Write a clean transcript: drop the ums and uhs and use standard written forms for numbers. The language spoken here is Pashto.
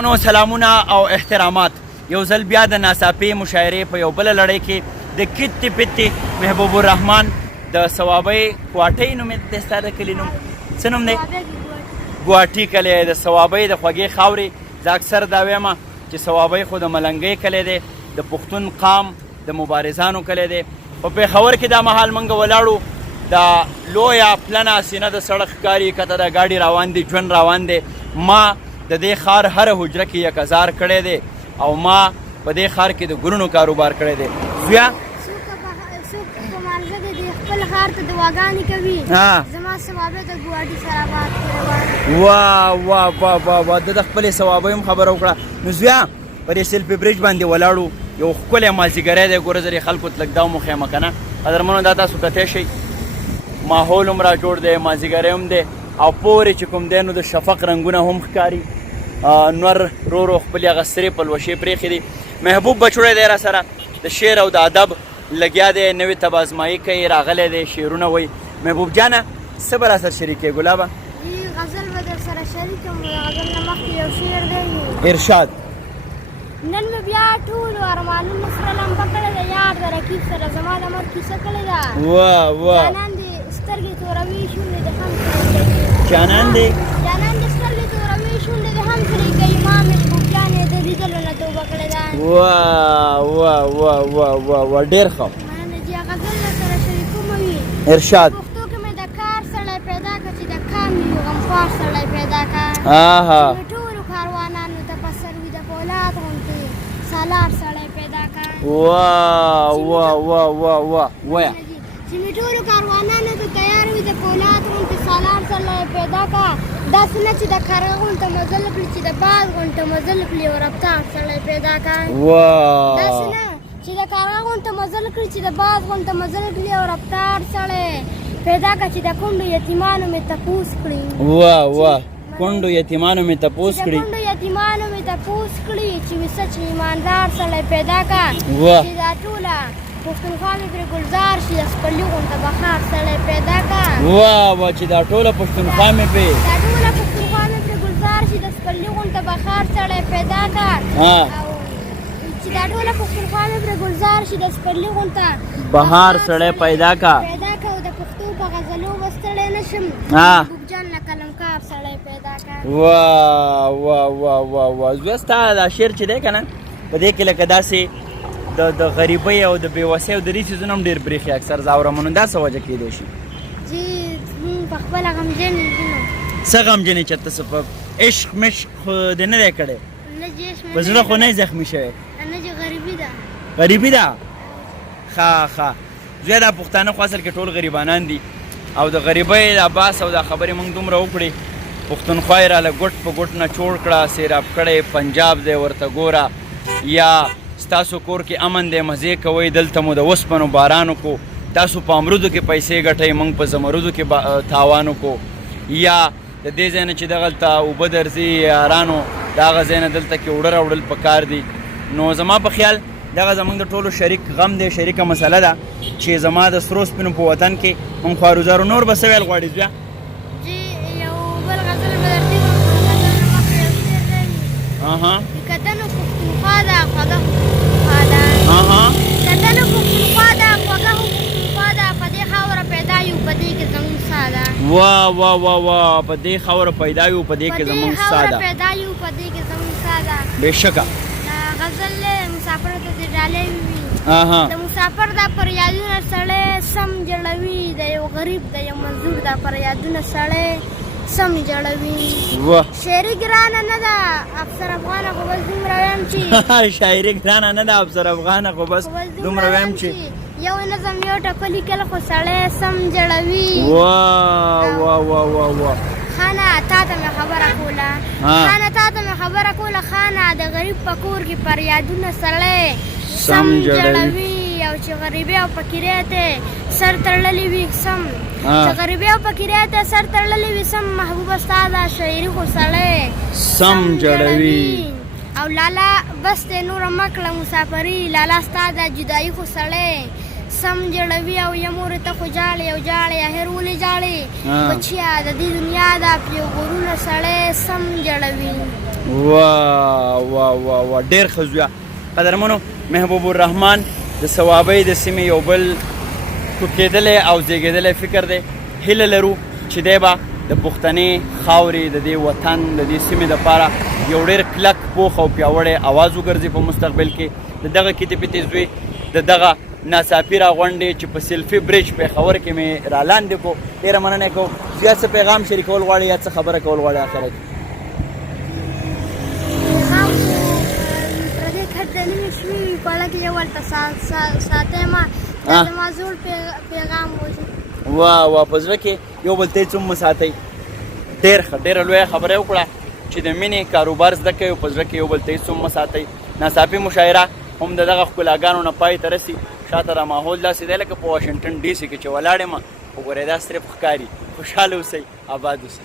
نو سلامونه او احترامات یو ځل بیا د ناڅاپي مشاعرې په یو بله لړۍ کې د کتې پتې محبوب الرحمن د صوابۍ کوټۍ نوم دی ستا د کلي نوم څه نوم دی ګواټي کلی د صوابۍ د خوږې خاورې زه اکثر دا وایم چې صوابۍ خو د ملنګۍ کلی دی د پښتون قام د مبارزانو کلی دی په پېښور کې دا مهال موږ ولاړو دا لویه پلنه سینه د سړک ښکاري کته د ګاډي روان دی ژوند روان دی ما د دې ښار هره حجره کې 1000 کړی دی او ما په دې ښار کې د ګلونو کاروبار کړی دی زویا څوک په مالګه د خپل ښار ته دعاګانې کوي زما ثوابه د ګواډي سره آباد کړی واه واه واه واه واه د خپلې ثوابه هم خبره وکړه نو زویا په دې سیلفي برج باندې ولاړو یو ښکلی مازدیګری دی ګوره زه دې خلکو ته لږ دا وموښیم که نه قدرمنو دا تاسو کتی شئ ماحول هم را جوړ دی مازدیګری هم دی او پورې چې کوم دی نو د شفق رنګونه هم ښکاري نور رو رو خپلې هغه سرې پلوشې پرېښې دي محبوب بچوړی دی را سره د شعر او د ادب لګیا دی نوې طب ازمایي کوي راغلی دی شعرونه وایي محبوب جانه څه به را سره شریکې ګلابه غزل به در سره شریکم د غزل نه مخکې یو شعر دی ارشاد نن مې بیا ټولو ارمانونو سره لمبه کړې ده یار د رقیب سره زما د مر کیسه کړې ده واه واه جانان دې سترګې توروي شونډې دې هم سرې کوي جانان دې سترګې توروي شونډې دې هم سرې کوي ما محبوب جانې د لیدلو نه توبه کړې ده واه واه واه واه واه واه ډېر ښه مننه چې غزل در سره شریکومه وي ارشاد پښتو کې مې د کار سړی پیدا کړه چې د کام وي غمخوار سړی پیدا کړه آها چې ټولو کاروانانو ته په سر وي د فولاد غوندې سالار سړی پیدا کړه واه واه واه واه واه وایه چې مې ټولو کاروانانو ته تیار وي د فولاد غوندې سالار سړی پیدا کړه داسې نه چې د کارغه غوندې مزل کړي چې د باز غوندې مزل کړي او رفتار سړی پیدا کړه واه داسې نه چې د کارغه غوندې مزل کړي چې د باز غوندې مزل کړي او رفتار سړی پیدا کړه چې د کونډو یتیمانو مې تپوس کړي واه واه کونډو یتیمانو مې تپوس کړي کونډو یتیمانو مې تپوس کړي چې مې سچ ایماندار سړی پیدا کړه واه چې دا ټوله پښتونخوا مې پرې ګلزار شي د سپرلي غوندې بهار سړی پیدا کړه واه واه چې دا ټوله پښتونخوا مې پرې دا ټوله پښتونخوا مې پرې ګلزار شي د سپرلي غوندې بهار سړی پیدا کړه او چې دا ټوله پښتونخوا مې پرې ګلزار شي د سپرلي غوندې بهار سړی پیدا کړه او د پښتو په غزلو به ستړی نه شم محبوب جان نه قلمکار سړی پیدا کړه واه واه واه واه واه زه ستا دا شعر چې دی که نه په دې کې لکه داسې د غریبۍ او د بېوسۍ او د دې څیزونه هم ډېر برېښي اکثر زه اورم نو دا څه وجه کیدی شي چې موږ په خپله غمجن یو څه غمجن یې چې ته څه په عشق مشق خو دې نه دی کړی نه چې عشق په زړه خو نه یې زخمي شوی نه چې غریبي ده غریبي ده ښه ښه زوی دا پښتانه خو اصل کې ټول غریبانان دي او د غریبۍ دا باس او دا خبرې موږ دومره وکړې پښتونخوا یې راله ګوټ په ګوټ نه چوړ کړه سیراب کړی پنجاب دی ورته ګوره یا ستاسو کور کې امن دی مزې کوئ دلته مو د اوسپنو باران وکړو تاسو په امرودو کې پیسې ګټئ موږ په زمرودو کې تاوان وکړو یا د دې ځای نه چې دغلته اوبه درځي یارانو د هغه ځای نه دلته کې اوړه راوړل پکار دي نو زما په خیال دغه زموږ د ټولو شریک غم دی شریکه مسله ده چې زما د سرو سپینو په وطن کې موږ خواروزارو نور به څه ویل غواړي زویه چې یو بل غزل به درته ووایم غزل نه مخکې یو شعر دی د کتنو پښتونخوا ده خوږه پښتونخوا ده کتنو پښتونخوا ده خوږه پښتونخوا ده په دې خاوره پیدا یو په دې کې زموږ ساه ده واه واه واه واه په دې خاوره پیدا یو په دې کې زموږ ساه ده پیدا یو په دې کې زموږ ساه ده بېشکه غزل مسافر ته دې ډالۍ وي د مسافر دا پر یادونه سړی سم جوړوي د یو غریب د یو مزدور دا پر یادونه سړی سم جوړوي شاعري ګرانه نه ده افسر افغانه خو بس دومره وایم چې شاعري ګرانه نه ده افسر افغانه خو بس دومره وایم چې یو نظم یو ټکو لیکل خو سړی سم جوړوي واه واه واه واه واه خانه تا ته مې خبره کوله خانه د غریب په کور کې پر یادونه سړی سم جوړوي او چې غریبي او فقیرۍ ته سر تړلی وي سم چې غریبي او فقیرۍ ته سر تړلی وي سم محبوبه ستا دا شاعري خو سړی سم جوړوي او لالا بس دې نوره مه کړه مسافري لالا ستا دا جدایي خو سړی سم جوړوي او یا مور ته خو جاړې او جاړې هر ولې جاړې بچیا د دې دنیا دا پیو غرونه سړی سم جوړوي وا ډېر ښه زویه. قدرمنو، محبوب الرحمن د صوابۍ د سیمې یو بل ټوکېدلی او زیږېدلی فکر دی. هیله لرو چې دی به د پښتنې خاورې، د دې وطن، د دې سیمې دپاره یو ډېر کلک، پوخ او پیاوړی اواز وګرځي په مستقبل کې. د دغه کیتې پیتې زوی د دغه ناڅاپي راغونډې چې په سیلفي برج پېښور کې مې رالاندې کړو، ډېره مننه کوم. زیات څه پیغام شریکول غواړې یا څه خبره کول غواړې آخره کې؟ پیغام پردې کډه نوي شوي کاله کې یو ورته ساتم، دا زما زوړ پیغام و. وا په زړه کې یو بل ته هېڅ هم مه ساتئ. ډېر ښه، ډېره لویه خبره یې وکړه چې د مینې کاروبار زده کوئ او په زړه کې یو بل ته هېڅ هم مه ساتئ. ناڅاپي مشاعره هم د دغه ښکلاګانو نه پای ته رسي. شاته را ماحول داسې دی لکه په واشنګټن ډي سي کې چې ولاړ یم، خو ګورئ دا صرف ښکاري. خوشحاله اوسئ، آباد اوسئ.